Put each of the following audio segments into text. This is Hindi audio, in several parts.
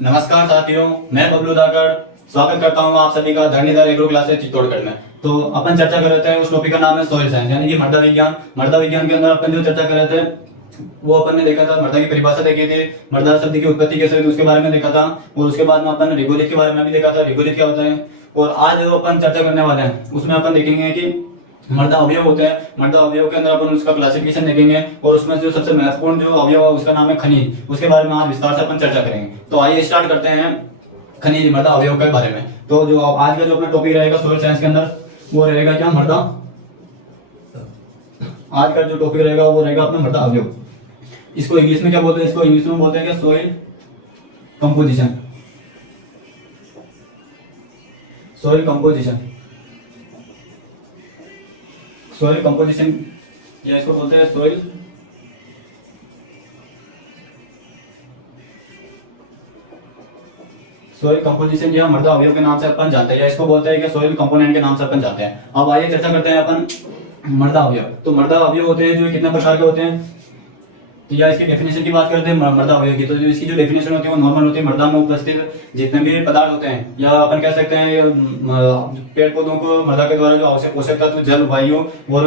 नमस्कार साथियों, मैं बबलू धाकड़ स्वागत करता हूं आप सभी का धरणीधर एग्रो क्लासेस चित्तौड़गढ़ में। तो अपन चर्चा कर रहे थे, उस टॉपिक का नाम है सॉइल साइंस यानी कि मृदा विज्ञान। मृदा विज्ञान के अंदर अपन जो चर्चा कर रहे थे वो अपन ने देखा था, मृदा की परिभाषा देखी थी, मृदा शब्द की उत्पत्ति कैसे हुई उसके बारे में देखा था, और उसके बाद में अपन रिगोलिथ के बारे में भी देखा था, रिगोलिथ क्या होता है। और आज जो अपन चर्चा करने वाले हैं उसमें अपन देखेंगे कि मृदा अवयव होते हैं। मृदा अवयव के अंदर अपन उसका क्लासिफिकेशन देखेंगे, और उसमें जो सबसे महत्वपूर्ण जो अवयव है उसका नाम है खनिज। उसके बारे में आज विस्तार से अपन चर्चा करेंगे। तो आइए स्टार्ट करते हैं खनिज मृदा अवयव के बारे में। तो जो आज का जो अपना टॉपिक रहेगा सोइल साइंस के अंदर वो रहेगा क्या, मृदा। आज का जो टॉपिक रहेगा वो रहेगा अपना मृदा अवयव। इसको इंग्लिश में क्या बोलते हैं, इसको इंग्लिश में बोलते हैं क्या, soil composition. Soil composition, soil composition या इसको बोलते हैं सोइल सोइल कंपोजिशन या मृदा अवयव के नाम से अपन जानते हैं, या इसको बोलते हैं कि सोइल कंपोनेंट के नाम से अपन जानते हैं। अब आइए चर्चा करते हैं अपन मृदा अवयव। तो मृदा अवयव होते हैं जो कितने प्रकार के होते हैं, तो या इसकी डेफिनेशन की बात करते हैं मृदा अवयव की। तो जो इसकी जो डेफिनेशन होती है वो नॉर्मल होती है। मृदा में उपस्थित जितने भी पदार्थ होते हैं, या अपन कह सकते हैं पेड़ पौधों को मृदा के द्वारा जो आवश्यक पोषक तत्व, जल, वायु और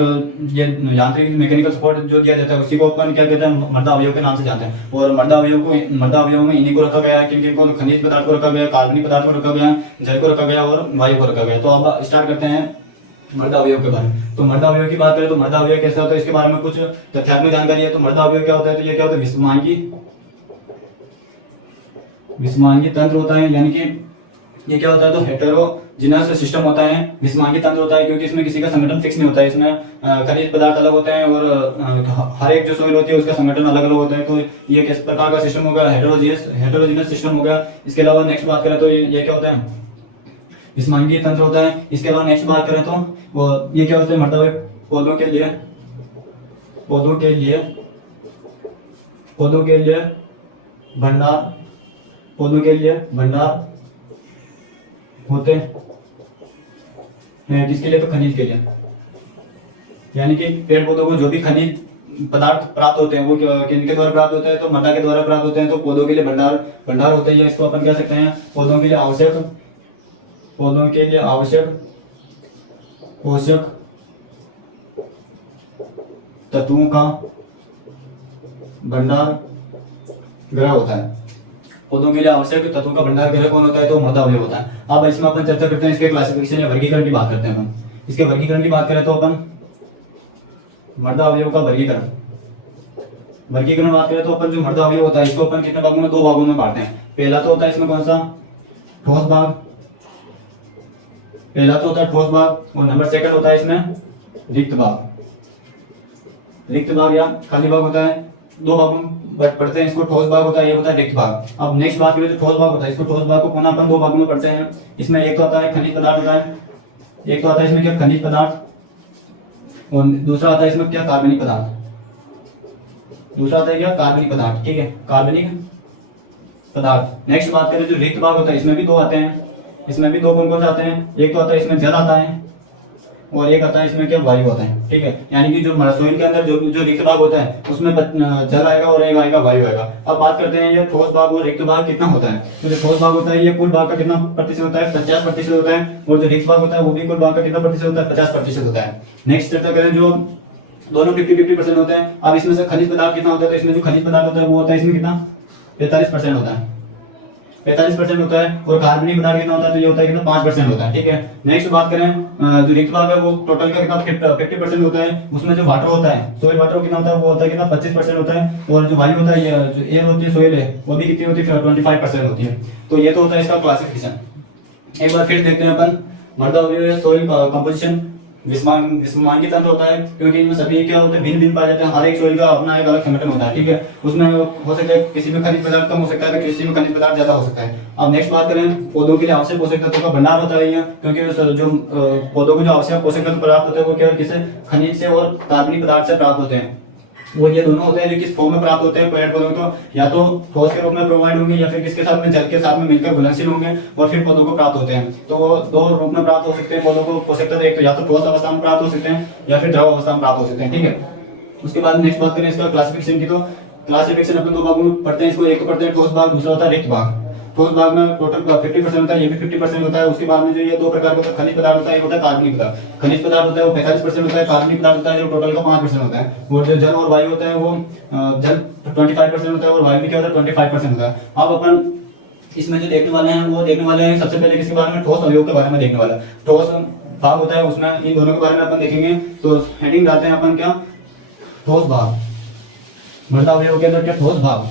ये यांत्रिक मैकेनिकल सपोर्ट जो दिया जाता है उसी को अपन क्या कहते हैं, मृदा अवयव के नाम से जानते हैं। और मृदा अवयव में इन्हीं को रखा गया है, किन किन को, खनिज पदार्थ को रखा गया, कार्बनिक पदार्थ को रखा गया, जल को रखा गया और वायु को रखा गया। तो अब स्टार्ट करते हैं मृदा अवयव के बारे में। तो मृदा अवयव की बात करें तो मृदा अवयव कैसा होता है, इसके बारे में कुछ तथ्यात्मक जानकारी है। तो मृदा अवयव क्या होता है, तो ये क्या होता है, विषमांगी तंत्र होता है। यानी कि ये क्या होता है, तो हेटेरोजिनस सिस्टम होता है, विषमांगी तंत्र होता है, क्योंकि इसमें किसी का संगठन फिक्स नहीं होता है। इसमें खनिज पदार्थ अलग होते हैं और हर एक जो सोइल होती है उसका संगठन अलग अलग होता है। तो ये किस प्रकार का सिस्टम होगा, हेटेरोजिनस सिस्टम होगा। इसके अलावा नेक्स्ट बात करें तो ये क्या होता है, विषमांगी तंत्र होता है। इसके अलावा नेक्स्ट बात करें तो वो ये क्या होता है, मृदा अवयव पौधों के लिए भंडार होते हैं। किसके लिए, तो खनिज के लिए। यानी कि पेड़ पौधों को जो भी खनिज पदार्थ प्राप्त होते हैं वो किनके द्वारा प्राप्त होते हैं, तो मृदा के द्वारा प्राप्त होते हैं। तो पौधों के लिए भंडार होते हैं, या इसको अपन कह सकते हैं पौधों के लिए आवश्यक पोषक तत्वों का भंडार गृह होता है। पौधों के लिए आवश्यक तत्वों का भंडार गृह कौन होता है, तो मृदा अवयव होता है। अब इसमें अपन चर्चा करते हैं इसके क्लासिफिकेशन या वर्गीकरण की बात करते हैं अपन। इसके वर्गीकरण की बात करें तो अपन मृदा अवयव का वर्गीकरण बात करें तो अपन जो मृदा अवयव होता है इसको अपन कितने भागों में, दो भागों में बांटते हैं। पहला तो होता है इसमें कौन सा, ठोस भाग, और नंबर सेकंड होता है इसमें रिक्त भाग या खाली भाग होता है। दो भागों में पढ़ते हैं इसको, ठोस भाग होता है, ये होता है रिक्त भाग। अब नेक्स्ट बात करें तो ठोस भाग होता है, इसको ठोस भाग को पुनः अपन दो भागों में पढ़ते हैं। इसमें एक तो आता है खनिज पदार्थ होता है, एक तो आता है इसमें क्या, खनिज पदार्थ, और दूसरा आता है इसमें क्या, कार्बनिक पदार्थ। ठीक है, कार्बनिक पदार्थ। नेक्स्ट बात करें जो रिक्त भाग होता है इसमें भी दो आते हैं। इसमें भी दो कौन कौन से आते हैं, एक तो आता है इसमें जल आता है, और एक आता है इसमें क्या, वायु होता है। ठीक है, यानी कि जो सोइल के अंदर जो रिक्त भाग होता है उसमें जल आएगा और एक आएगा वायु आएगा। अब बात करते हैं ये ठोस भाग और रिक्त भाग कितना होता है। तो जो ठोस भाग होता है ये कुल भाग का कितना प्रतिशत होता है, 50% होता है, और जो रिक्त भाग होता है वो भी कुल भाग का कितना प्रतिशत होता है, 50% होता है। नेक्स्ट चर्चा करें जो दोनों 50-50% होते हैं। अब इसमें से खनिज पदार्थ कितना होता है, तो इसमें जो खनिज पदार्थ होता है वो होता है इसमें कितना, 45% होता है, 45% होता है। और कार्बनिक पदार्थ कितना होता है, तो ये होता है कितना, 5% होता है। ठीक है, नेक्स्ट बात करें जो रिक्त भाग है वो टोटल का कितना, 50% होता है। उसमें जो वाटर होता है, सोइल वाटर कितना होता है, वो होता है कितना, 25% होता है। और जो वायु होता है, जो एयर होती है, सोइल है, वो भी कितनी होती है, 25% होती है। तो ये तो होता है इसका क्लासिफिकेशन। एक बार फिर देखते हैं अपन मृदा अवयव, सोइल कंपोजिशन, विषमांगी तंत्र होता है, क्योंकि इनमें सभी क्या होते हैं, भिन्न पाए जाते हैं। हर एक सोइल का अपना एक अलग संगठन होता है। ठीक है, उसमें हो सकता है किसी में खनिज पदार्थ कम हो सकता है, तो किसी में खनिज पदार्थ ज्यादा हो सकता है। अब नेक्स्ट बात करें, पौधों के लिए आवश्यक पोषक तत्वों का भंडार होता है ये, क्योंकि जो पौधों को जो आवश्यक पोषक तत्व प्राप्त होते हैं वो केवल किसी खनिज से और कार्बनिक पदार्थ से प्राप्त होते हैं। वो ये दोनों होते हैं जो किस फॉर्म में प्राप्त होते हैं पेड़ पौधों को, या तो ठोस के रूप में प्रोवाइड होंगे, या फिर किसके साथ में, जल के साथ में मिलकर घुलनशील होंगे, और फिर पौधों को प्राप्त होते हैं। तो वो दो रूप में प्राप्त हो सकते हैं पौधों को पोषक तत्व, एक तो या तो ठोस अवस्था में प्राप्त हो सकते हैं या फिर द्रव अवस्था में प्राप्त हो सकते हैं। ठीक है, उसके बाद नेक्स्ट बात करें इसका क्लासिफिकेशन की। तो क्लासिफिकेशन अपन दो भागों में पढ़ते हैं इसको, एक तो पढ़ते हैं ठोस भाग, दूसरा होता है रिक्त भाग। ठोस भाग में टोटल 50% होता है, ये भी 50% होता है। उसके बाद में जो ये दो प्रकार का खनिज पदार्थ होता है, एक होता है कार्बनिक पदार्थ। खनिज पदार्थ होता है वो 45% होता है, कार्बनिक पदार्थ होता है जो टोटल का 5% होता है। और जो जल और वायु होता है वो जल 25% होता है और वायु में क्या होता है 25% होता है। अब अपन इसमें जो देखने वाले हैं वो देखने वाले हैं सबसे पहले किसके बारे में, ठोस अवयव के बारे में देखने वाला है। ठोस भाग होता है उसमें इन दोनों के बारे में अपन देखेंगे। तो हेडिंग डालते हैं अपन क्या, ठोस भाग। मृदा अवयव के अंदर क्या ठोस भाग,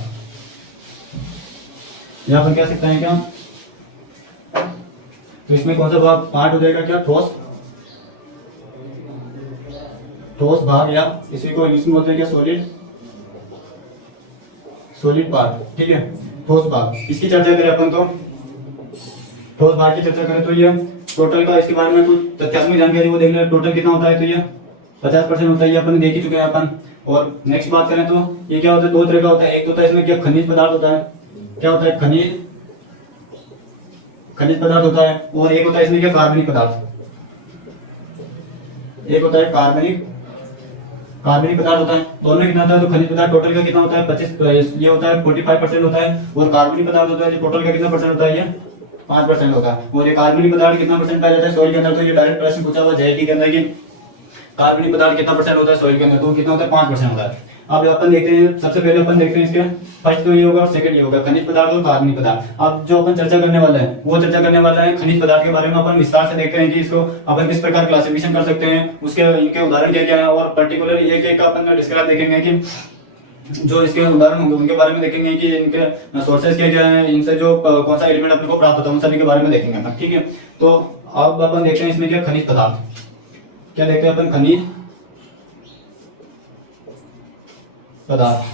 या अपन कह सकते हैं क्या, तो इसमें कौन सा भाग पार्ट हो जाएगा क्या, ठोस ठोस भाग, या इसी को इंग्लिश में बोलते हैं क्या, सॉलिड पार्ट। ठीक है, ठोस भाग। इसकी चर्चा करें अपन तो ठोस भाग की चर्चा करें तो ये टोटल का इसके बारे में कुछ तथ्यात्मक जानकारी वो देख ले, टोटल कितना होता है, तो ये 50% होता है, ये अपन देख ही चुके हैं अपन। और नेक्स्ट बात करें तो ये क्या होता है, दो तरह का होता है। एक होता है इसमें क्या, खनिज पदार्थ होता है, क्या होता है, खनिज पदार्थ होता है। और एक होता है इसमें क्या, कार्बनिक पदार्थ। एक होता है कार्बनिक पदार्थ होता है। दोनों में कितना होता है, तो खनिज पदार्थ टोटल का कितना होता है 25, ये होता है 45% होता है। और कार्बनिक पदार्थ होता है जो टोटल का कितना परसेंट होता है, ये 5% होता है। और ये कार्बनिक पदार्थ कितना परसेंट पाया जाता है सॉइल के अंदर, तो ये डायरेक्ट प्रश्न पूछा हुआ जेईई के अंदर कि कार्बनिक पदार्थ कितना परसेंट होता है सॉइल के अंदर, तो कितना होता है 5% होता है। अब अपन देखते हैं, सबसे पहले अपन देखते हैं इसके फर्स्ट तो ये होगा और सेकंड ये होगा, खनिज पदार्थ और कार्बनिक पदार्थ। अब जो अपन चर्चा करने वाला है वो चर्चा करने वाला है खनिज पदार्थ के बारे में। अपन विस्तार से देखते हैं कि इसको अपन किस प्रकार क्लासिफिकेशन कर सकते हैं, उसके इनके उदाहरण क्या क्या है, और पर्टिकुलर एक एक का अपन डिस्क्राइब देखेंगे कि जो इसके उदाहरण होंगे उनके बारे में देखेंगे कि इनके सोर्सेज क्या क्या है, इनसे जो कौन सा एलिमेंट अपने को प्राप्त होता है उन सभी के बारे में देखेंगे अपन। ठीक है, तो अब अपन देखते हैं इसमें क्या, खनिज पदार्थ। क्या देखते हैं अपन, खनिज पदार्थ।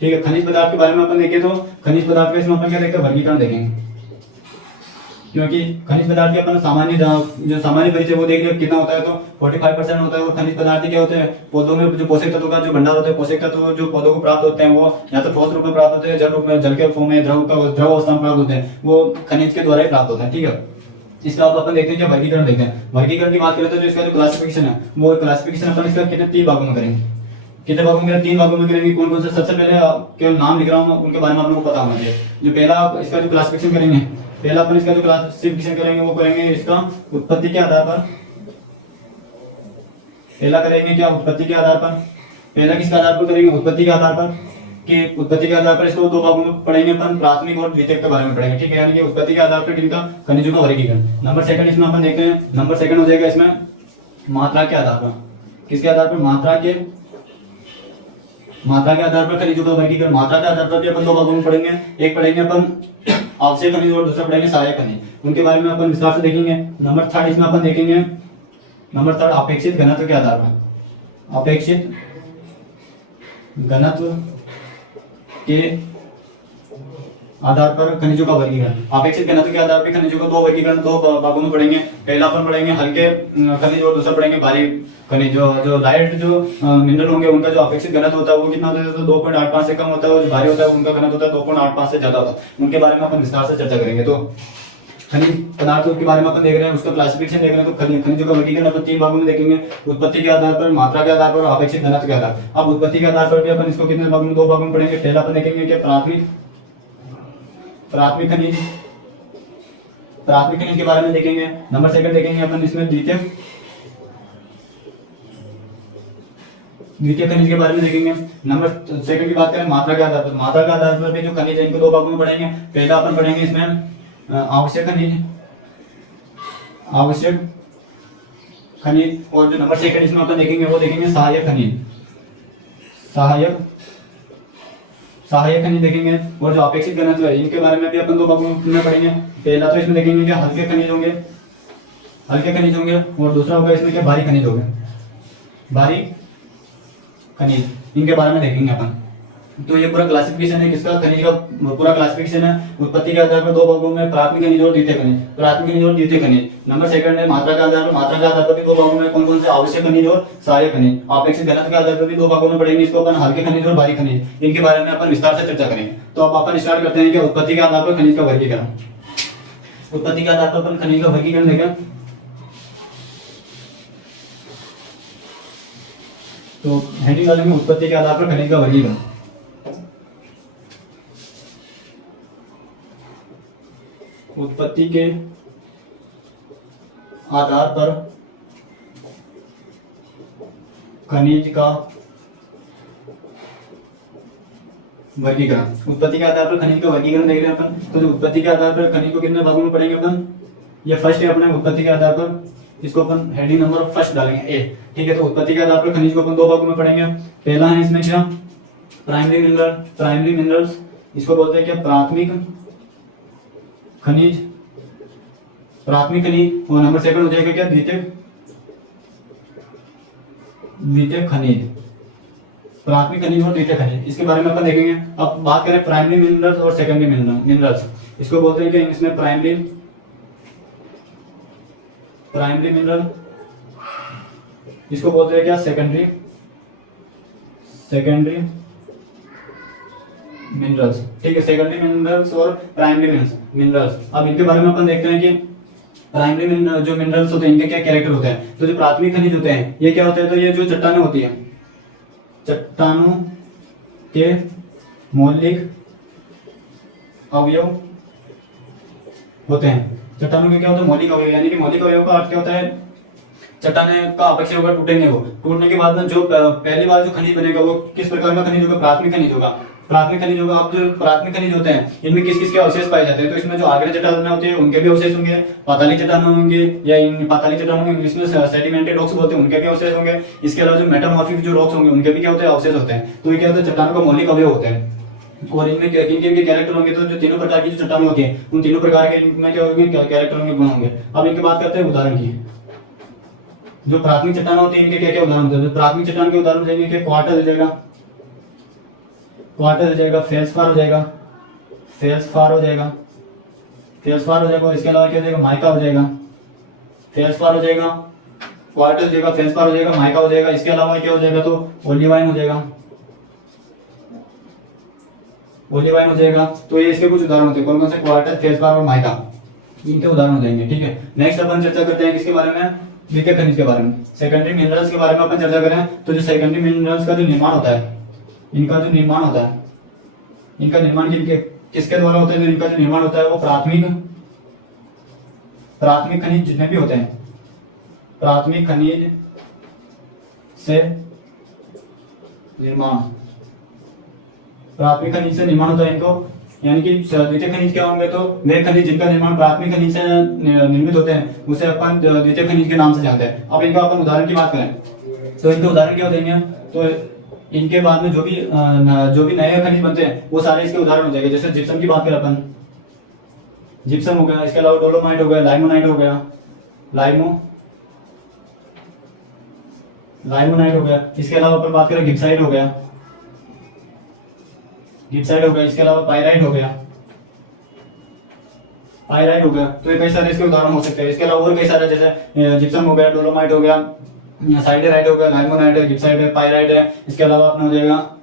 ठीक है, खनिज पदार्थ के बारे में अपन देखें तो खनिज पदार्थ का इसमें अपन क्या देखते हैं, वर्गीकरण देखेंगे। क्योंकि खनिज पदार्थ के अपन सामान्य जो सामान्य परिचय वो देख लिया कितना होता है, तो 45% होता है। और खनिज पदार्थ क्या होते हैं, पौधों में जो पोषक तत्वों का जो भंडार होता है, पोषक तत्व जो पौधों को प्राप्त होते हैं वो या तो ठोस रूप में प्राप्त होते हैं, जल रूप में, जल के फॉर्म में, द्रव अवस्था में प्राप्त होते हैं, वो खनिज के द्वारा ही प्राप्त होते हैं। ठीक है, इसका अब अपन देखते हैं क्या, वर्गीकरण देखते हैं। वर्गीकरण की बात करें तो जो इसका जो क्लासिफिकेशन है वो क्लासिफिकेशन अपन इसका कितने 3 भागों में करेंगे। कितने भागों में, 3 भागों में करेंगे। कौन कौन से, सबसे पहले केवल नाम लिख रहा हूँ उनके बारे में आप लोगों को पता होना चाहिए। जो पहला इसका जो क्लासिफिकेशन करेंगे, पहला अपन इसका जो क्लासिफिकेशन करेंगे वो करेंगे इसका उत्पत्ति के आधार पर। पहला करेंगे क्या, उत्पत्ति के आधार पर। पहला किसके आधार पर करेंगे, उत्पत्ति के आधार पर। कि उत्पत्ति के आधार पर इसको 2 भागों में पढ़ेंगे अपन, प्राथमिक और द्वितीयक के बारे में पढ़ेंगे। ठीक है, यानी कि उत्पत्ति के आधार पर किनका, खनिजों का वर्गीकरण। नंबर सेकंड इसमें अपन देखते हैं, नंबर सेकंड हो जाएगा इसमें मात्रा के आधार पर। किसके आधार पर, मात्रा के आधार पर खनिजों का वर्गीकरण। मात्रा के आधार पर भी अपन 2 भागों में पढ़ेंगे। एक पढ़ेंगे अपन आवश्यक खनिज और दूसरा पढ़ेंगे सहायक खनिज। उनके बारे में अपन विस्तार से देखेंगे। नंबर थर्ड इसमें अपन देखेंगे, नंबर थर्ड अपेक्षित घनत्व के आधार पर। अपेक्षित घनत्व के आधार पर खनिजों का वर्गीकरण। अपेक्षित घनत्व के आधार पर खनिजों का 2 वर्गीकरण 2 भागों में पढ़ेंगे। पहला अपन पढ़ेंगे हल्के खनिज और दूसरा पढ़ेंगे भारी खनिज। जो लाइट जो मिनरल होंगे उनका जो अपेक्षित घनत्व होता है वो कितना होता है, तो 2.85 से कम होता है। और जो भारी होता है उनका घनत्व होता है 2.85 से ज्यादा होता है। उनके बारे में अपन विस्तार से चर्चा करेंगे। तो खनिज पदार्थों के बारे में अपन देख रहे हैं, उसका क्लासिफिकेशन देख रहे हैं। तो खनिजों का वर्गीकरण अपन 3 भागों में देखेंगे, उत्पत्ति के आधार पर, मात्रा के आधार पर और अपेक्षित घनत्व के आधार पर। अब उत्पत्ति के आधार पर भी अपन इसको कितने भागों में, 2 भागों में पढ़ेंगे। पहला अपन देखेंगे कि प्राथमिक खनिज के बारे में देखेंगे। नंबर सेकंड देखेंगे अपन इसमें द्वितीयक खनिज के बारे में देखेंगे। नंबर सेकंड की बात करें मात्रा के आधार पर, मात्रा के आधार पर भी जो खनिज है इनको 2 भागों में पढ़ेंगे। पहला अपन पढ़ेंगे इसमें आवश्यक खनिज। और जो नंबर सेकंड इसमें अपन देखेंगे वो देखेंगे सहायक खनिज देखेंगे। और जो अपेक्षित घनत्व है इनके बारे में भी अपन 2 भागों में पढ़ेंगे। पहला तो इसमें देखेंगे कि हल्के खनिज होंगे और दूसरा होगा इसमें क्या, भारी खनिज। इनके बारे में देखेंगे अपन। तो ये पूरा क्लासिफिकेशन है किसका, खनिज का पूरा क्लासिफिकेशन है। उत्पत्ति के आधार पर 2 भागों में, प्राथमिक खनिज और द्वितीय खनिज। नंबर सेकंड है मात्रा के आधार पर भी 2 भागों में, कौन कौन से, आवश्यक खनिज और सहायक खनिज। अपेक्षित घनत्व के आधार पर भी 2 भागों में पढ़ेंगे इसको अपन, हल्के खनिज और भारी खनिज। इनके बारे में अपन विस्तार से चर्चा करेंगे। तो अब अपन स्टार्ट करते हैं कि उत्पत्ति के आधार पर खनिज का वर्गीकरण। उत्पत्ति के आधार पर अपन खनिज का वर्गीकरण देखें तो हेडिंग डालेंगे उत्पत्ति के आधार पर खनिज का वर्गीकरण। उत्पत्ति के आधार पर खनिज का वर्गीकरण। उत्पत्ति के आधार पर खनिज का वर्गीकरण देख रहे हैं अपन। तो जो उत्पत्ति के आधार पर खनिज को कितने भागों में पढ़ेंगे अपन, ये फर्स्ट है अपने उत्पत्ति के आधार पर, इसको अपन हेडिंग नंबर फर्स्ट डालेंगे ए, ठीक है। तो उत्पत्ति के आधार पर खनिज को अपन दो भागों में पढ़ेंगे। पहला है इसमें क्या, प्राइमरी मिनरल, प्राइमरी मिनरल्स, इसको बोलते हैं क्या, प्राथमिक खनिज, प्राथमिक खनिज। और नंबर सेकंड हो जाएगा क्या, द्वितीयक, द्वितीयक खनिज, प्राथमिक खनिज और द्वितीयक खनिज, इसके बारे में अपन देखेंगे। अब बात करें प्राइमरी मिनरल्स और सेकेंडरी मिनरल्स, इसको बोलते हैं कि इसमें प्राइमरी मिनरल, इसको बोलते हैं क्या, सेकेंडरी मिनरल्स, ठीक है। सेकेंडरी मिनरल्स और प्राइमरी मिनरल्स। अब इनके बारे में अपन देखते हैं कि प्राइमरी जो मिनरल्स होते हैं इनके क्या कैरेक्टर होते हैं। तो जो प्राथमिक खनिज होते हैं ये क्या होते हैं, तो ये जो चट्टानें होती है, चट्टानों के मौलिक अवयव होते हैं। चट्टानों के क्या होते हैं, मौलिक अवयव, यानी कि मौलिक अवयव का अर्थ क्या होता है, चट्टाने का अपेक्षित होगा, टूटेंगे वो, टूटने के बाद में जो पहली बार जो खनिज बनेगा वो किस प्रकार का खनिज होगा, प्राथमिक खनिज होगा, प्राथमिक खनिज होगा। अब जो प्राथमिक खनिज होते हैं इनमें किस किस के अवशेष पाए जाते हैं, तो इसमें जो आग्नेय चट्टानें होती है उनके भी अवशेष होंगे, पाताली चट्टानें होंगे, या इन पाताली चट्टानों को इंग्लिश में सेडिमेंटेड रॉक्स बोलते हैं, उनके भी अवशेष होंगे। इसके अलावा जो मेटामॉर्फिक जो रॉक्स होंगे उनके भी क्या होते हैं, अवशेष होते हैं। तो ये क्या होता है, चट्टानों का मौलिक अवयव होते हैं। और इनमें किन कैरेक्टर होंगे, तो जो तीनों प्रकार की जो चट्टानें होती है उन तीनों प्रकार के इनमें क्या होंगे, कैरेक्टर होंगे, गुण होंगे। अब इनकी बात करते हैं उदाहरण की। जो प्राथमिक चट्टान होती है इनके क्या क्या उदाहरण होते हैं। तो प्राथमिक चट्टान के उदाहरण देंगे कि क्वार्टर हो जाएगा, क्वार्टर हो जाएगा, फेल्सपार हो जाएगा, फेल्सपार हो जाएगा, फेल्सपार हो जाएगा। और इसके अलावा क्या हो जाएगा, माइका हो जाएगा, फेल्सपार हो जाएगा, क्वार्टर हो जाएगा, फेल्सपार हो जाएगा, माइका हो जाएगा। इसके अलावा क्या हो जाएगा, तो ओलिवाइन हो जाएगा, ओलिवाइन हो जाएगा। तो ये इसके कुछ उदाहरण होते हैं, कौन कौन से, क्वार्टर, फेल्सपार और माइका, इनके उदाहरण हो जाएंगे, ठीक है। नेक्स्ट अपन चर्चा करते हैं किसके बारे में, द्वितीयक खनिज के बारे में, सेकेंडरी मिनरल्स के बारे में अपन चर्चा करें। तो जो सेकेंडरी मिनरल्स का जो निर्माण होता है, इनका जो निर्माण होता है, इनका निर्माण किसके द्वारा होता है, तो इनका जो निर्माण होता है वो प्राथमिक खनिज जितने भी होते हैं, प्राथमिक खनिज से निर्माण, प्राथमिक खनिज से निर्माण होता है इनको। यानी कि द्वितीय खनिज क्या होंगे, तो वे खनिज जिनका निर्माण प्राथमिक खनिज से निर्मित होते हैं उसे अपन द्वितीय खनिज के नाम से जानते हैं। अब इनका अपन उदाहरण की बात करें तो इनके उदाहरण क्या होते हैं, तो इनके बाद में जो भी नए खनिज बनते हैं वो सारे इसके उदाहरण हो जाएंगे। जैसे जिप्सम की बात करें अपन, जिप्सम हो गया, इसके अलावा डोलोमाइट हो गया, लाइमोनाइट हो गया, लाइमोनाइट हो गया। इसके अलावा अपन बात करें गिब्साइट हो गया, गिब्साइट हो गया। इसके अलावा पाइराइट हो गया, पाइराइट हो गया। तो ये कई सारे इसके उदाहरण हो सकते हैं। इसके अलावा और कई सारे, जैसे जिप्सम हो गया, डोलोमाइट हो गया, साइडेराइट हो गया, लाइमोनाइट है, गिब्साइट है, पाइराइट है। इसके अलावा अपना हो जाएगा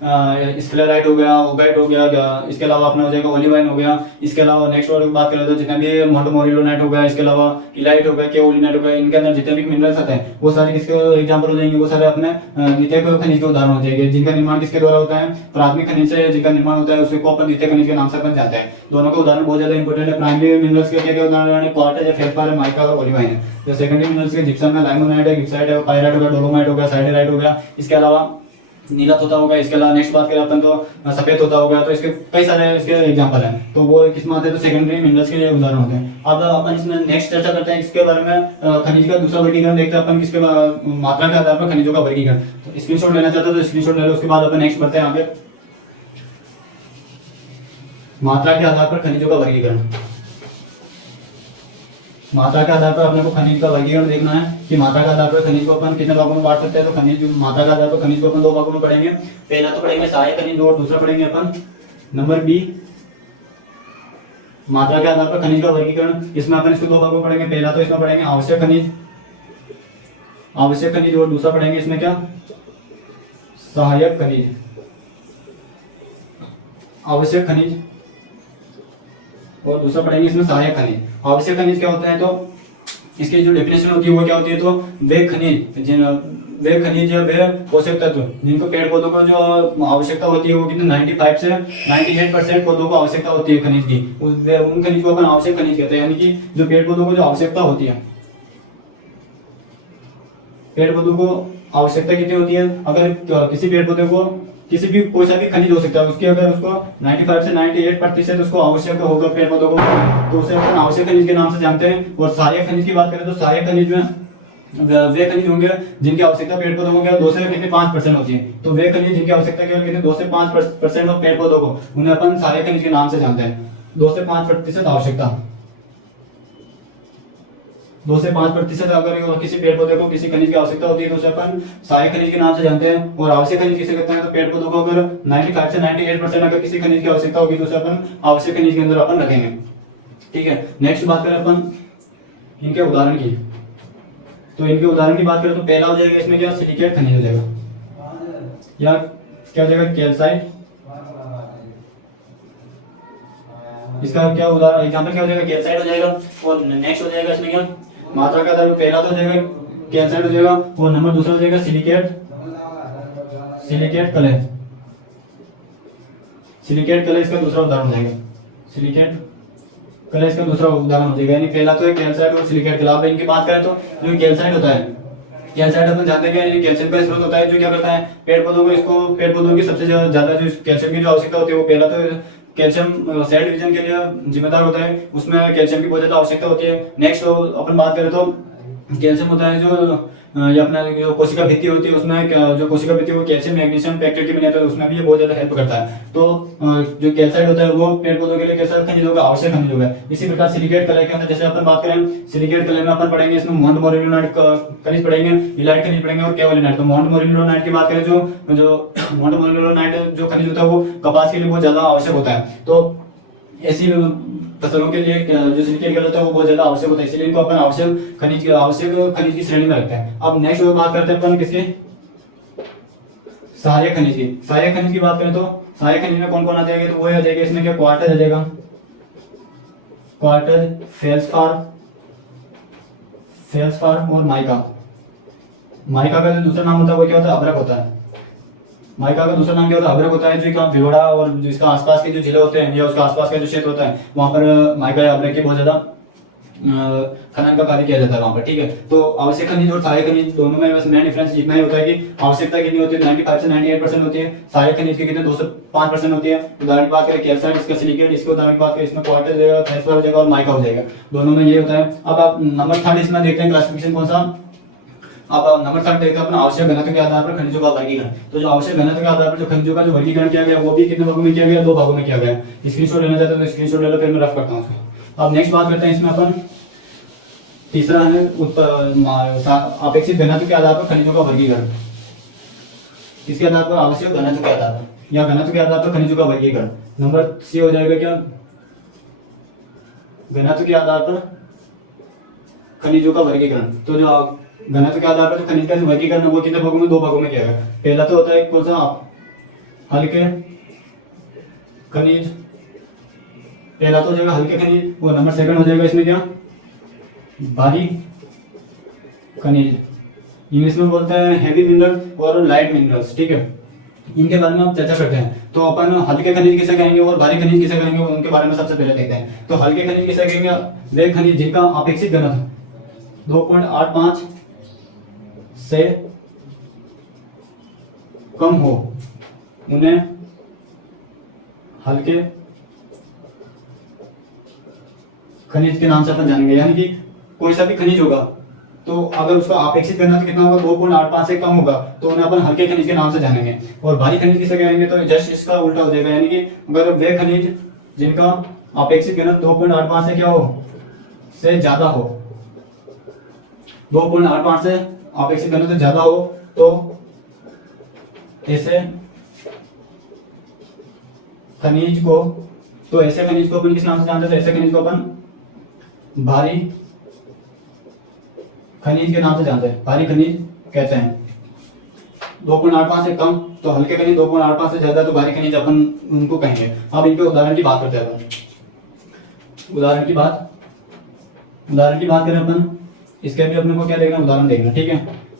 स्फेलेराइट हो गया, ओगाइट हो गया, इसके अलावा अपना हो जाएगा ओलिवाइन हो गया। इसके अलावा नेक्स्ट वर्ड की बात करें तो जितने भी मोंटोमोरिलोनाइट हो गया, इसके अलावा इलाइट हो गया, केओलिनाइट हो गया, इनके अंदर जितने भी मिनरल्स आते हैं वो सारे किसके एग्जांपल हो जाएंगे, वो सारे अपने द्वितीय खनिज के उदाहरण हो जाएंगे, जिनका निर्माण किसके द्वारा होता है, प्राथमिक खनिज से जिनका निर्माण होता है उसको अपन द्वितीय खनिज के नाम से अपन जानते हैं। दोनों का उदाहरण बहुत ज्यादा इंपॉर्टेंट है। प्राइमरी मिनरल्स के क्या उदाहरण है, क्वार्टर है, फेल्सपार है, माइका और ओलिवाइन है। तो सेकेंडरी मिनरल्स के जिप्सम है, लाइमोनाइट है, गिब्साइट है, पाइराइट हो गया, डोलोमाइट हो गया, साइडेराइट हो गया। इसके अलावा नीला तोता होगा। इसके अलावा नेक्स्ट बात करें अपन तो सफेद तोता हो गया। तो इसके कई सारे इसके एग्जांपल हैं, तो वो किस में आते हैं, तो सेकेंडरी मिनरल्स के उदाहरण होते हैं। अब अपन इसमें नेक्स्ट चर्चा करते हैं इसके बारे में, खनिज का दूसरा वर्गीकरण देखते हैं अपन किसके मात्रा के आधार पर खनिजों का वर्गीकरण। तो स्क्रीनशॉट लेना चाहते हो तो स्क्रीनशॉट ले लो, उसके बाद अपन नेक्स्ट बढ़ते हैं आगे, मात्रा के आधार पर खनिजों का वर्गीकरण। मात्रा के आधार पर अपने को खनिज का वर्गीकरण देखना है कि मात्रा के आधार पर खनिज को अपन कितने भागों में बांट सकते हैं। तो खनिज मात्रा के आधार पर खनिज को अपन दो भागों में पढ़ेंगे। पहला तो पढ़ेंगे सहायक खनिज और दूसरा पढ़ेंगे अपन नंबर बी मात्रा के आधार पर खनिज का वर्गीकरण। इसमें अपन इसको दो भागों में पढ़ेंगे। पहला तो इसमें पढ़ेंगे आवश्यक खनिज, आवश्यक खनिज, और दूसरा पढ़ेंगे इसमें क्या, सहायक खनिज, आवश्यक खनिज, और दूसरा पढ़ेंगे इसमें सहायक खनिज। आवश्यक खनिज क्या होता है, तो इसकी जो डेफिनेशन होती है वो क्या होती है, तो वे खनिज वे खनिज वे पोषक तत्व जिनको पेड़ पौधों को जो आवश्यकता होती है वो कितने 95 से 98% पौधों को आवश्यकता होती है खनिज की, उन खनिज को अपन आवश्यक खनिज कहते हैं। यानी कि जो पेड़ पौधों को जो आवश्यकता होती है, पेड़ पौधों को आवश्यकता कितनी होती है, अगर किसी पेड़ पौधे को किसी भी कोई सा भी खनिज हो सकता है उसकी अगर उसको 95 से 98% उसको आवश्यक होगा पेड़ पौधों को, तो उसे अपन आवश्यक खनिज के नाम से जानते हैं। और सहायक खनिज की बात करें तो सहायक खनिज में वे खनिज होंगे जिनकी आवश्यकता पेड़ पौधों को केवल 2 से कितने 5% होती है। तो वे खनिज जिनकी आवश्यकता केवल कितने 2 से 5% ऑफ पेड़ पौधों को, उन्हें अपन सहायक खनिज के नाम से जानते हैं। 2 से 5% आवश्यकता, 2 से 5% अगर किसी पेड़ पौधे को किसी खनिज की आवश्यकता होती है तो उसे अपन सहायक खनिज के नाम से जानते हैं। और आवश्यक खनिज किसे कहते हैं, तो पेड़ पौधों को अगर 95 से 98% अगर किसी खनिज की आवश्यकता होगी तो उसे अपन आवश्यक खनिज के अंदर अपन रखेंगे। ठीक है, नेक्स्ट बात करें अपन इनके उदाहरण की, तो इनके उदाहरण की बात करें तो पहला हो जाएगा इसमें क्या, सिलिकेट खनिज हो जाएगा, या क्या हो जाएगा, कैल्साइट। इसका क्या उदाहरण एग्जांपल क्या हो जाएगा, कैल्साइट हो जाएगा। और नेक्स्ट हो जाएगा इसमें क्या, मात्रा का आधार पहला तो हो जाएगा कैल्साइट हो जाएगा, और नंबर दूसरा हो जाएगा सिलिकेट, सिलिकेट कलह, सिलिकेट कलह इसका दूसरा उदाहरण हो जाएगा, सिलिकेट कलह इसका दूसरा उदाहरण हो जाएगा। यानी पहला तो है कैल्साइट और सिलिकेट कलह। अब इनकी बात करें तो जो कैल्साइट होता है, कैल्साइट अपन जानते हैं कि कैल्शियम का स्रोत होता है जो क्या करता है पेड़ पौधों को, इसको पेड़ पौधों की सबसे ज्यादा जो कैल्शियम की जो आवश्यकता होती है वो पहला तो कैल्शियम सेल डिवीजन के लिए जिम्मेदार होता है, उसमें कैल्शियम की बहुत ज्यादा आवश्यकता होती है। नेक्स्ट अपन बात करें तो कैल्शियम होता है जो ये अपना जो कोशिका भित्ति होती है उसमें जो कोशिका भित्ति वो कैल्शियम मैग्नीशियम पेक्टेट की बनी होती है, उसमें भी ये बहुत ज्यादा हेल्प करता है। तो जो कैल्साइट होता है वो पेड़ पौधों के लिए कैसा खनिज होगा, आवश्यक खनिज होगा। इसी प्रकार सिलिकेट कलह के अंदर जैसे अपन बात करें, सिलिकेट कलह में अपन पढ़ेंगे इसमें मोंटमोरिलोनाइट खनिज पढ़ेंगे, इलाइट खनिज पढ़ेंगे और केवलिनाइट। तो मोंटमोरिलोनाइट की बात करें जो मोंटमोरिलोनाइट जो खनिज होता है वो कपास के लिए बहुत ज्यादा आवश्यक होता है। तो ऐसी फसलों के लिए जो सिलिकेट कलह होता है वो बहुत ज्यादा आवश्यक होता है, इसलिए इनको अपन आवश्यक खनिज की श्रेणी में रखते हैं। अब नेक्स्ट बात करते हैं अपन किसके, सहायक खनिज की। सहायक खनिज की बात करें तो सहायक खनिज में कौन कौन आ जाएगा, तो वो आ जाएगा इसमें क्या, क्वार्टर आ जाएगा, क्वार्टर, फेल्सपार और माइका। माइका का जो दूसरा नाम होता है वो क्या होता है, अभ्रक होता है। माइका का दूसरा नाम क्या होता है, अभ्रक होता है। जो क्या भिलोड़ा और जिसका आसपास के जो जिले होते हैं या उसका आसपास का जो क्षेत्र होता है वहां पर माइका या अभ्रक की बहुत ज्यादा खनन का कार्य किया जाता है वहां पर। ठीक है, तो आवश्यक खनिज और सहायक खनिज दोनों में बस मेन डिफरेंस इतना ही होता है कि आवश्यकता कितनी होती है 95 से 98% होती है, सहायक खनिज की कितने 2 से 5% होती है। उदाहरण की बात करें कैल्साइट, इसका सिलिकेट, इसके उदाहरण की बात करें इसमें क्वार्टर हो जाएगा, फेल्सपार हो जाएगा और माइका हो जाएगा, दोनों में ये होता है। अब आप नंबर 3 इसमें देखते हैं क्लासिफिकेशन कौन सा, अब नंबर 3 देखते हैं अपना आवश्यक घनत्व के आधार पर खनिजों का वर्गीकरण। तो जो आवश्यक घनत्व के आधार पर जो खनिजों का जो वर्गीकरण किया गया वो भी कितने भागों में किया गया, 2 भागों में किया गया। स्क्रीनशॉट लेना चाहते हैं तो स्क्रीनशॉट ले लो, फिर मैं रफ करता हूं उसको। अब नेक्स्ट बात करते हैं इसमें अपन, तीसरा है अपेक्षित घनत्व के आधार पर खनिजों का वर्गीकरण। इसके आधार पर आवश्यक घनत्व के आधार पर या घनत्व के आधार पर खनिजों का वर्गीकरण। नंबर सी हो जाएगा क्या, घनत्व के आधार पर खनिजों का वर्गीकरण। तो जो घनत्व के आधार पर जो खनिज का वर्गीकरण है वो कितने भागों में, 2 भागों में किया गया। पहला तो होता है कौन सा, हल्के खनिज, पहला तो हो जाएगा हल्के खनिज, और नंबर सेकंड हो जाएगा इसमें क्या, भारी खनिज। इंग्लिश में बोलते हैं हैवी मिनरल्स और लाइट मिनरल्स। ठीक है, इनके बारे में हम चर्चा करते हैं। तो अपन हल्के खनिज किसे कहेंगे और भारी खनिज किसे कहेंगे उनके बारे में सबसे पहले देखते हैं। तो हल्के खनिज किसे कहेंगे, वे खनिज जिनका अपेक्षित घनत्व 2.85 से कम हो उन्हें हल्के खनिज के नाम से अपन जानेंगे। यानी कि कोई सा भी खनिज होगा तो अगर उसका अपेक्षित घनत्व कितना होगा, 2.85 से कम होगा तो उन्हें अपन हल्के खनिज के नाम से जानेंगे। और भारी खनिज किसे कहेंगे, तो जस्ट इसका उल्टा हो जाएगा। यानी कि अगर वे खनिज जिनका अपेक्षित घनत्व 2.85 से क्या हो, से ज्यादा हो, 2.85 से अपेक्षित घनत्व ज्यादा हो तो ऐसे खनिज को अपन किस नाम से जानते हैं, ऐसे खनिज को अपन भारी खनिज के नाम से जानते हैं, भारी खनिज कहते हैं। 2.85 से कम तो हल्के खनिज, 2.85 से ज्यादा तो भारी खनिज अपन उनको कहेंगे। अब इनके उदाहरण की बात करते हैं अपन। उदाहरण की बात करें अपन, इसके भी अपने को क्या देखना, उदाहरण देखना। ठीक है,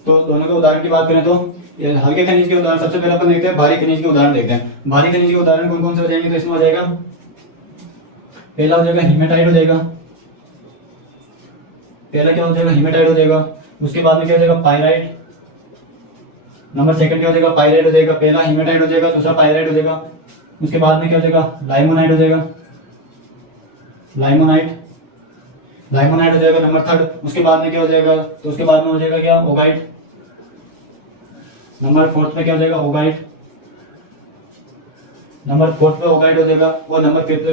तो दोनों के उदाहरण की बात करें तो ये हल्के खनिज के उदाहरण सबसे पहले अपन देखते हैं, भारी खनिज के उदाहरण देखते हैं। भारी खनिज के उदाहरण कौन कौन से हो जाएंगे, तो इसमें हो जाएगा पहला हो जाएगा हीमेटाइट हो जाएगा, पहला क्या हो जाएगा हीमेटाइट हो जाएगा। उसके बाद में क्या हो जाएगा पाइराइट, नंबर सेकंड क्या हो जाएगा पाइराइट हो जाएगा, पहला हीमेटाइट हो जाएगा, दूसरा पाइराइट हो जाएगा। उसके बाद में क्या हो जाएगा लाइमोनाइट हो जाएगा, लाइमोनाइट लाइमोनाइट हो जाएगा नंबर थर्ड। उसके बाद में क्या हो जाएगा, तो उसके बाद में हो जाएगा क्या ओगाइट, नंबर फोर्थ पे क्या हो जाएगा ओगाइट, नंबर फोर्थ पे ओगाइट हो जाएगा। और नंबर फिफ्थ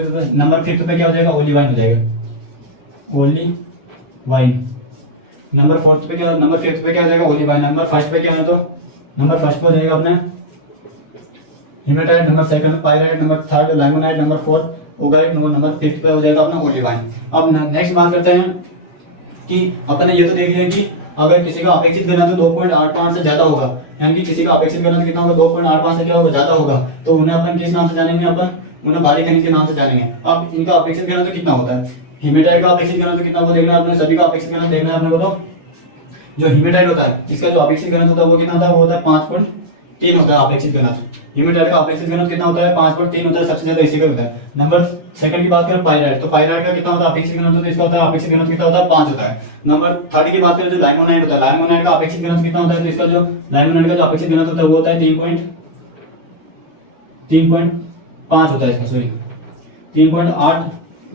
पे क्या हो जाएगा ओलिवाइन हो जाएगा, ओलिवाइन। नंबर फिफ्थ पे क्या हो जाएगा ओलिवाइन। नंबर फर्स्ट पे क्या है, तो नंबर फर्स्ट पे हो जाएगा अपने hematite, number second pyrite, number third limonite, number fourth augite, number fifth पे हो जाएगा अपना ओलिवाइन। अब नेक्स्ट बात करते हैं कि अपन ने ये तो देख लिया कि अगर किसी का अपेक्षित घनत्व 2.85 से ज्यादा होगा, यानी कि किसी का अपेक्षित घनत्व कितना होगा 2.85 से क्या होगा ज्यादा होगा, तो उन्हें अपन किस नाम से जानेंगे, अपन उन्हें भारी खनिज के नाम से जानेंगे। अब इनका अपेक्षित घनत्व कितना होता है, हीमेटाइट का अपेक्षित घनत्व कितना वो देखना है अपने, सभी का अपेक्षित घनत्व देखना है अपने को। तो जो हीमेटाइट होता है इसका जो अपेक्षित घनत्व होता है वो कितना होता है, वो होता है 5.3 होता है अपेक्षित घनत्व। हीमेटाइट का अपेक्षित घनत्व कितना होता है 5.3 होता है, सबसे ज्यादा इसी का होता है। नंबर सेकंड की बात करें पाइराइट, तो पाइराइट का कितना होता है अपेक्षित घनत्व, तो इसका होता है अपेक्षित घनत्व कितना होता है 5 होता है। नंबर थर्ड की बात करें जो लाइमोनाइट होता है, लाइमोनाइट का अपेक्षित घनत्व कितना होता है, तो इसका जो लाइमोनाइट का जो अपेक्षित घनत्व होता है वो होता है 3.5 होता है इसका, सॉरी 3.8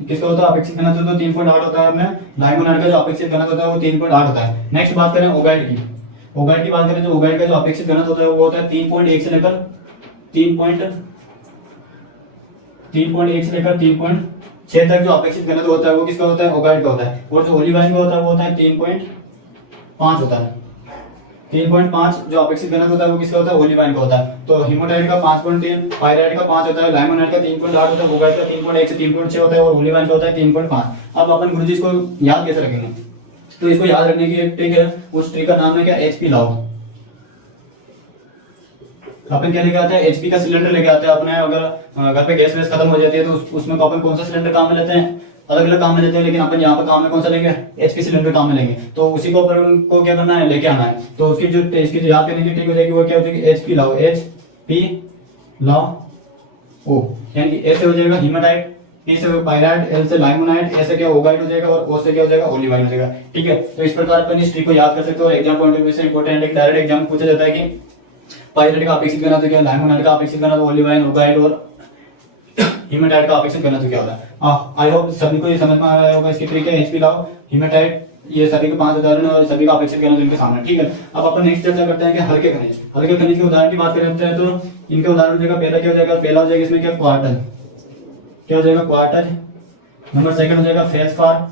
किसका होता है अपेक्षित घनत्व, तो 3.8 होता है अपने लाइमोनाइट का जो अपेक्षित घनत्व होता है वो 3.8 होता है। नेक्स्ट बात करें ओगाइट की, ओगाइट की बात करें जो ओगाइट का जो अपेक्षित घनत्व होता है वो होता है 3.1 से लेकर 3.6 तक जो अपेक्षित घनत्व होता है वो किसका होता है ओगाइट का होता है। और जो ओलिवाइन का होता है वो होता है 3.5 होता है, 3.5 जो अपेक्षित घनत्व होता है वो किसका होता है ओलिवाइन का होता है। तो हीमेटाइट का 5.3, पाइराइट का 5 होता है, लाइमोनाइट का 3.8 होता है, ओगाइट का 3.1 से 3.6 होता है और ओलिवाइन का होता है 3.5। अब अपन गुरुजी इसको याद कैसे रखेंगे, तो इसको याद रखने की एक ट्रिक है, उस ट्रिक का नाम है क्या एचपी लॉ। अपन क्या लेके आते हैं एचपी का सिलेंडर लेके आते हैं अपने, अगर घर पे गैस वैस खत्म हो जाती है तो उसमें को अपन कौन सा सिलेंडर काम में लेते हैं, अलग अलग काम में लेते हैं, लेकिन अपन यहाँ पर काम में कौन सा लेंगे एचपी सिलेंडर काम में लेंगे। तो उसी को अपन को क्या करना है लेके आना है। तो उसकी जो इसकी जो याद करने की ट्रिक हो जाएगी वो क्या हो जाएगी एचपी लॉ, एचपी लॉ ओ, यानी कि ए से हो जाएगा हीमेटाइट, पी से पाइराइट, एल से लाइमोनाइट, ए से क्या ओगाइट हो जाएगा और ओ से क्या हो जाएगा ओलिवाइन हो जाएगा। ठीक है, तो इस प्रकार अपन इस ट्रिक को याद कर सकते हो और एग्जाम पॉइंट ऑफ व्यू से इंपॉर्टेंट है। डायरेक्ट एग्जाम पूछा जाता है कि पाइराइट का अपेक्षित घनत्व क्या है, लाइमोनाइट का अपेक्षित घनत्व, ओलिवाइन, ओगाइट और हीमेटाइट का अपेक्षित घनत्व क्या होता है। आई होप सभी को ये समझ में आया होगा इसकी ट्रिक है एचपी लॉ, हीमेटाइट, ये सभी के 5 उदाहरण और सभी का अपेक्षित घनत्व इनके सामने। ठीक है, अब अपन नेक्स्ट चर्चा करते हैं कि हल्के खनिज, हल्के खनिज के उदाहरण की बात करते हैं तो इनके उदाहरण हो जाएगा पहला क्या हो जाएगा, पहला हो जाएगा इसमें क्या क्वार्टर, क्या हो जाएगा क्वार्टर। नंबर सेकंड हो जाएगा फेल्सपार,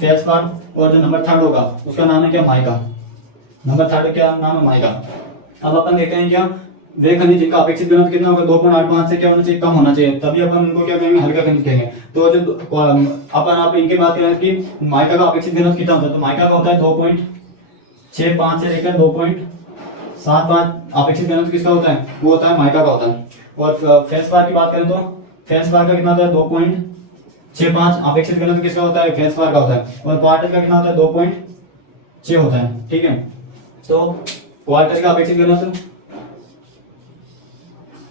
फेल्सपार। और जो नंबर थर्ड होगा उसका नाम है क्या माइका, नंबर थर्ड क्या नाम है माइका। अब अपन देखते हैं क्या वे खनिज जिनका अपेक्षित घनत्व कितना होगा 2.85 से क्या होना चाहिए कम होना चाहिए, तभी अपन उनको क्या कहेंगे हल्का खनिज कहेंगे। तो जो अपन आप इनके बात करें कि माइका का अपेक्षित घनत्व कितना होता है, तो माइका का होता है 2.65 से लेकर 2.75 अपेक्षित घनत्व किसका होता है वो होता है माइका का होता है। और फेल्सपार की बात करें तो फेल्सपार का कितना होता है 2.65 अपेक्षित घनत्व किसका होता है फेल्सपार का होता है। और क्वार्टर का कितना होता है 2.6 होता है। ठीक है, तो क्वार्टर का अपेक्षित घनत्व,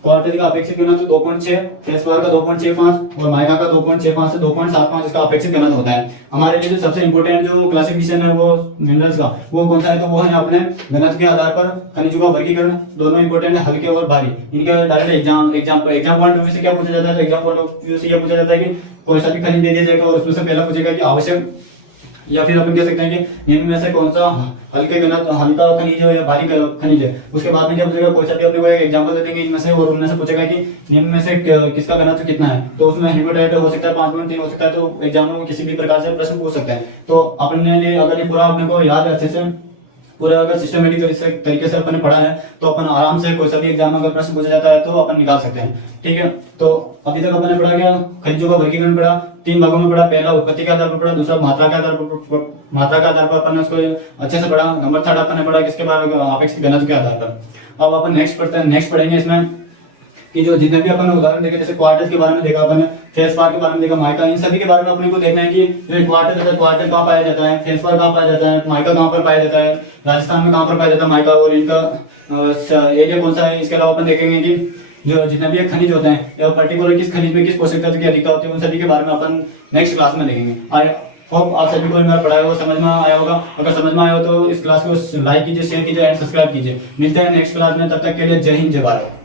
क्वार्टर का अपेक्षित घनत्व 2.6, फेल्सपार का 2.65 और माइका का 2.65 से 2.75 इसका अपेक्षित घनत्व होता है। हमारे लिए जो सबसे इंपॉर्टेंट जो क्लासिफिकेशन है वो मिनरल्स का वो कौन सा है, तो वो है अपने घनत्व के आधार पर खनिजों का वर्गीकरण। दोनों इंपॉर्टेंट है हल्के और भारी। इनके direct exam point of view से क्या पूछा जाता है, तो एग्जाम पॉइंट ऑफ व्यू से यह पूछा जाता है कि कोई सा भी खनिज दे दिया जाएगा और उसमें से पहला पूछेगा कि आवश्यक, या फिर अपन कह सकते हैं कि इनमें से कौन सा हल्के घनत्व हल्का खनिज है या भारी खनिज है। उसके बाद में क्या पूछेगा कोई सा भी अपने को एक एग्जांपल दे देंगे इनमें से और उनमें से पूछेगा कि इनमें से किसका घनत्व कितना है, तो उसमें हीमेटाइट हो सकता है 5.3 हो सकता है। तो एग्जाम में किसी भी प्रकार से प्रश्न पूछ सकते हैं। तो अपने लिए अगर ये पूरा अपने को याद है अच्छे से, पूरा अगर सिस्टमेटिक तरीके से अपन ने पढ़ा है तो अपन आराम से कोई सा भी एग्जाम में अगर प्रश्न पूछा जाता है तो अपन निकाल सकते हैं। ठीक है, तो अभी तक अपन ने पढ़ा क्या खनिजों का वर्गीकरण पढ़ा, 3 भागों में पढ़ा। पहला उत्पत्ति के आधार पर पढ़ा, दूसरा मात्रा के आधार पर अपन ने उसको अच्छे से पढ़ा। नंबर थर्ड अपन ने पढ़ा किसके बारे में अपेक्षित घनत्व के आधार पर। अब अपन नेक्स्ट पढ़ते हैं, नेक्स्ट पढ़ेंगे इसमें कि जो जितने भी अपन उदाहरण देखे, जैसे क्वार्टर्स के बारे में देखा अपन, फेल्सपार के बारे में देखा, माइका, इन सभी के बारे में अपने को देखना है कि जो क्वार्टर होता है, क्वार्टर कहाँ पाया जाता है, फेल्सपार कहाँ पाया जाता है, माइका कहाँ पर पाया जाता है, राजस्थान में कहाँ पर पाया जाता है माइका, और इनका एरिया कौन सा है। इसके अलावा अपन देखेंगे कि जो जितना भी खनिज होते हैं या पर्टिकुलर किस खनिज में किस पोषक तत्व की अधिकता होती है, उन सभी के बारे में अपन नेक्स्ट क्लास में देखेंगे। आई होप आप सभी को मेरा पढ़ाया हुआ समझ में आया होगा। अगर समझ में आया हो तो इस क्लास को लाइक कीजिए, शेयर कीजिए एंड सब्सक्राइब कीजिए। मिलते हैं नेक्स्ट क्लास में, तब तक के लिए जय हिंद जय भारत।